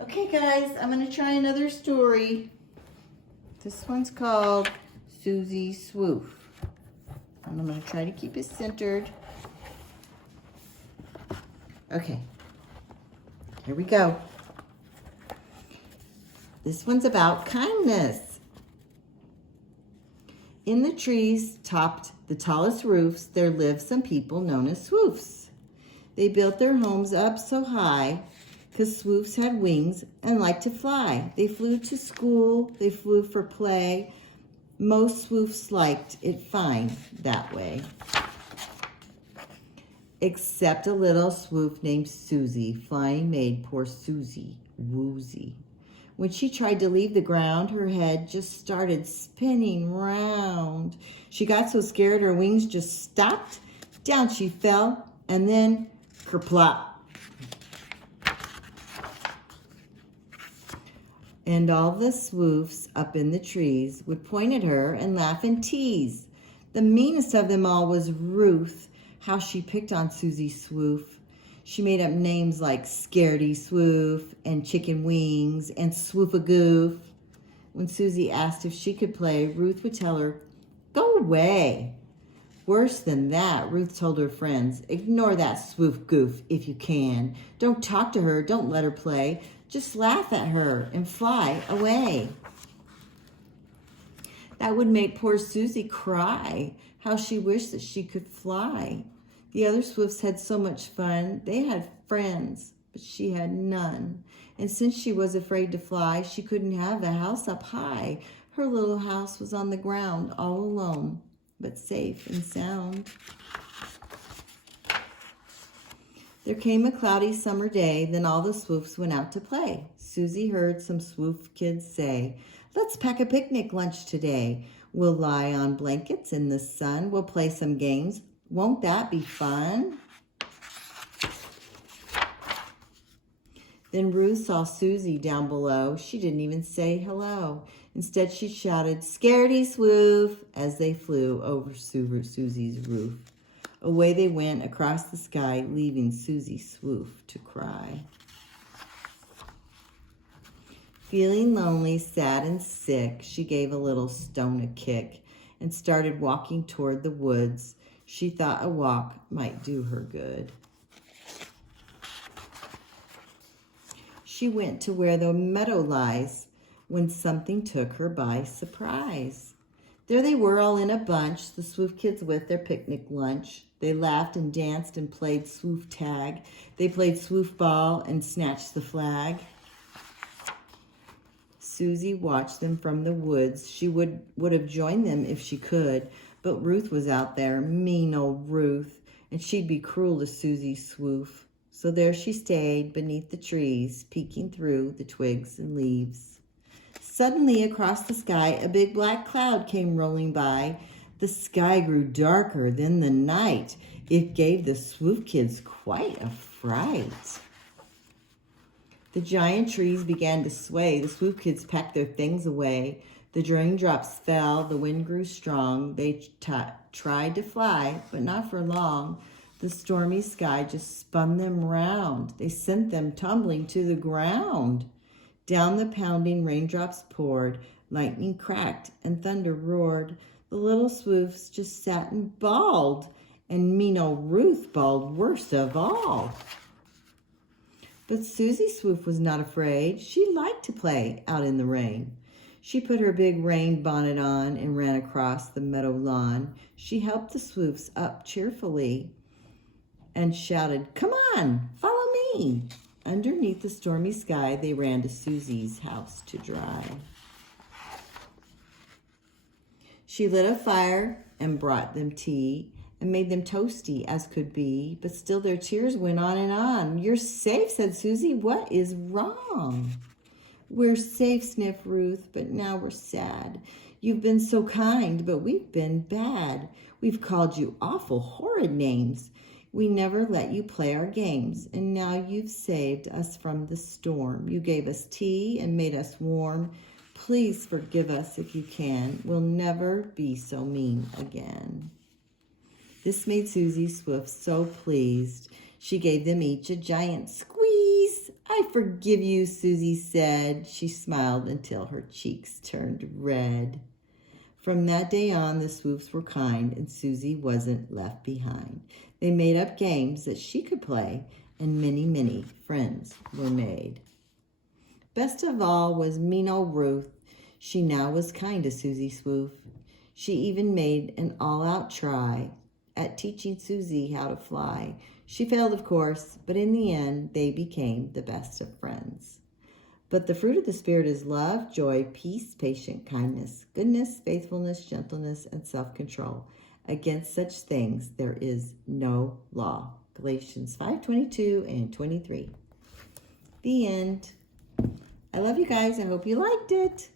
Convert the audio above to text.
Okay, guys, I'm going to try another story. This one's called Suzy Swoof. And I'm going to try to keep it centered. Okay, here we go. This one's about kindness. In the trees topped the tallest roofs, there lived some people known as swoofs. They built their homes up so high because swoofs had wings and liked to fly. They flew to school, they flew for play. Most swoofs liked it fine that way. Except a little swoof named Suzy. Flying made poor Suzy woozy. When she tried to leave the ground, her head just started spinning round. She got so scared her wings just stopped. Down she fell, and then kerplop. And all the swoofs up in the trees would point at her and laugh and tease. The meanest of them all was Ruth. How she picked on Suzy Swoof. She made up names like Scaredy Swoof and Chicken Wings and Swoof-a-Goof. When Suzy asked if she could play, Ruth would tell her, "Go away." Worse than that, Ruth told her friends, "Ignore that Swoof-Goof if you can. Don't talk to her, don't let her play. Just laugh at her and fly away." That would make poor Suzy cry. How she wished that she could fly. The other Swoofs had so much fun. They had friends, but she had none. And since she was afraid to fly, she couldn't have a house up high. Her little house was on the ground, all alone, but safe and sound. There came a cloudy summer day, then all the Swoofs went out to play. Suzy heard some Swoof kids say, "Let's pack a picnic lunch today. We'll lie on blankets in the sun. We'll play some games. Won't that be fun?" Then Ruth saw Suzy down below. She didn't even say hello. Instead, she shouted, "Scaredy Swoof," as they flew over Suzy's roof. Away they went across the sky, leaving Suzy Swoof to cry. Feeling lonely, sad, and sick, she gave a little stone a kick and started walking toward the woods. She thought a walk might do her good. She went to where the meadow lies when something took her by surprise. There they were all in a bunch, the Swoof kids with their picnic lunch. They laughed and danced and played Swoof tag. They played Swoof ball and snatched the flag. Suzy watched them from the woods. She would have joined them if she could, but Ruth was out there, mean old Ruth, and she'd be cruel to Suzy Swoof. So there she stayed beneath the trees, peeking through the twigs and leaves. Suddenly across the sky, a big black cloud came rolling by. The sky grew darker than the night. It gave the Swoof kids quite a fright. The giant trees began to sway. The Swoof kids packed their things away. The raindrops fell. The wind grew strong. They tried to fly, but not for long. The stormy sky just spun them round. They sent them tumbling to the ground. Down the pounding raindrops poured. Lightning cracked and thunder roared. The little Swoofs just sat and bawled. And mean old Ruth bawled worst of all. But Suzy Swoof was not afraid. She liked to play out in the rain. She put her big rain bonnet on and ran across the meadow lawn. She helped the Swoofs up cheerfully and shouted, "Come on, follow me." Underneath the stormy sky, they ran to Suzy's house to dry. She lit a fire and brought them tea and made them toasty as could be, but still their tears went on and on. "You're safe," said Suzy. "What is wrong?" "We're safe," sniffed Ruth, "but now we're sad. You've been so kind, but we've been bad. We've called you awful horrid names. We never let you play our games, and now you've saved us from the storm. You gave us tea and made us warm. Please forgive us if you can. We'll never be so mean again." This made Suzy Swoof so pleased. She gave them each a giant squeeze. I forgive you, Suzy said. She smiled until her cheeks turned red. From that day on, the Swoofs were kind, and Suzy wasn't left behind. They made up games that she could play, and many, many friends were made. Best of all was mean old Ruth. She now was kind to Suzy Swoof. She even made an all-out try at teaching Suzy how to fly. She failed, of course, but in the end, they became the best of friends. But the fruit of the Spirit is love, joy, peace, patience, kindness, goodness, faithfulness, gentleness, and self-control. Against such things there is no law. Galatians 5:22 and 23. The end. I love you guys. I hope you liked it.